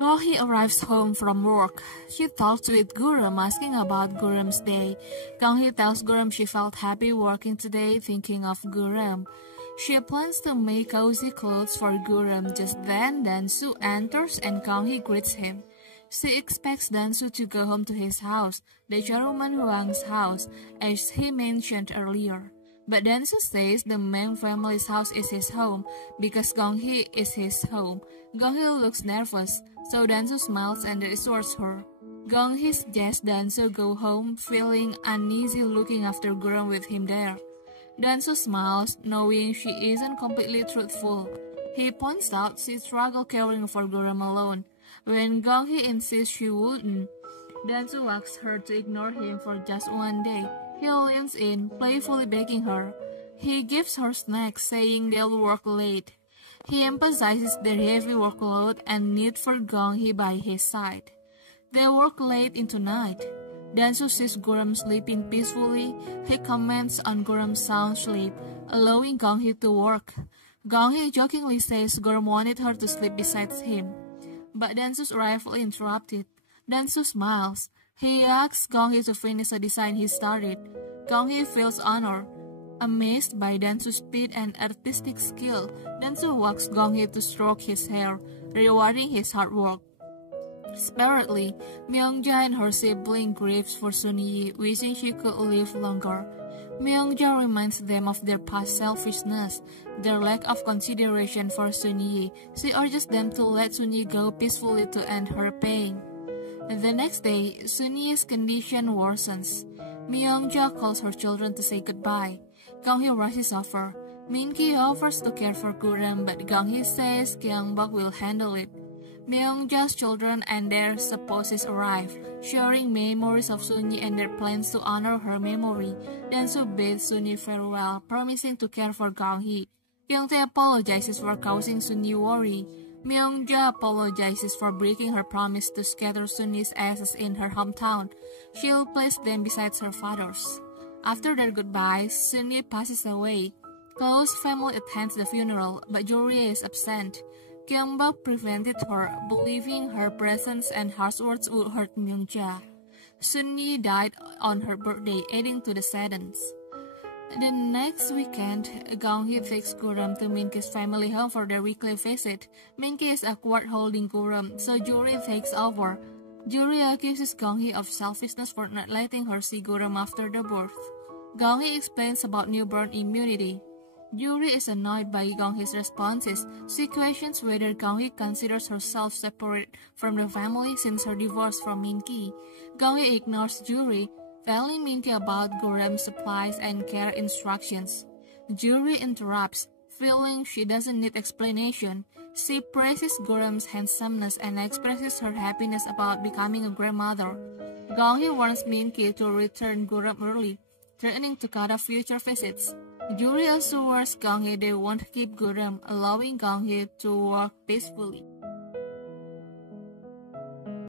Rohi arrives home from work. She talks with Guram asking about Guram's day. Gonghi tells Guram she felt happy working today thinking of Guram. She plans to make cozy clothes for Guram. Just then, Dansu enters and Gonghi greets him. She expects Dansu to go home to his house, the Charuman Huang's house, as he mentioned earlier. But Dansu says the Meng family's house is his home because Gonghi is his home. Gonghi looks nervous, so Dansu smiles and reassures her. Gonghi suggests Dansu go home, feeling uneasy looking after Guram with him there. Dansu smiles, knowing she isn't completely truthful. He points out she struggled caring for Guram alone. When Gonghi insists she wouldn't, Dansu asks her to ignore him for just one day. He leans in, playfully begging her. He gives her snacks, saying they'll work late. He emphasizes their heavy workload and need for Gonghi by his side. They work late into night. Dansu sees Guram sleeping peacefully. He comments on Guram's sound sleep, allowing Gonghi to work. Gonghi jokingly says Guram wanted her to sleep beside him. But Dansu's arrival interrupted. Dansu smiles. He asks Gonghi to finish a design he started. Gonghi feels honored. Amazed by Dansu's speed and artistic skill, Dansu asks Gonghi to stroke his hair, rewarding his hard work. Separately, Myungja and her sibling grieves for Sunyi, wishing she could live longer. Myungja reminds them of their past selfishness, their lack of consideration for Sunyi. She urges them to let Sunyi go peacefully to end her pain. The next day, Sunyi's condition worsens. Myungja calls her children to say goodbye. Gonghi rushes over. Minki offers to care for Guram, but Gonghi says Gyeongbok will handle it. Myungja's children and their spouses arrive, sharing memories of Sunyi and their plans to honor her memory. Dansu bids Sunyi farewell, promising to care for Gonghi. Kyungtae apologizes for causing Sunyi worry. Myungja apologizes for breaking her promise to scatter Sunyi's ashes in her hometown. She'll place them beside her father's. After their goodbyes, Sunyi passes away. Close family attends the funeral, but Jorie is absent. Gyeongbok prevented her, believing her presence and harsh words would hurt Myungja. Sunyi died on her birthday, adding to the sadness. The next weekend, Gonghi takes Guram to Minki's family home for their weekly visit. Minki is awkward holding Guram, so Juri takes over. Juri accuses Gonghi of selfishness for not letting her see Guram after the birth. Gonghi explains about newborn immunity. Juri is annoyed by Gonghi's responses. She questions whether Gonghi considers herself separate from the family since her divorce from Minki. Gonghi ignores Juri, telling Minki about Guram's supplies and care instructions. Juri interrupts, feeling she doesn't need explanation. She praises Guram's handsomeness and expresses her happiness about becoming a grandmother. Gonghi warns Minki to return Guram early, threatening to cut off future visits. Juri also warns Gonghi they won't keep Guram, allowing Gonghi to work peacefully.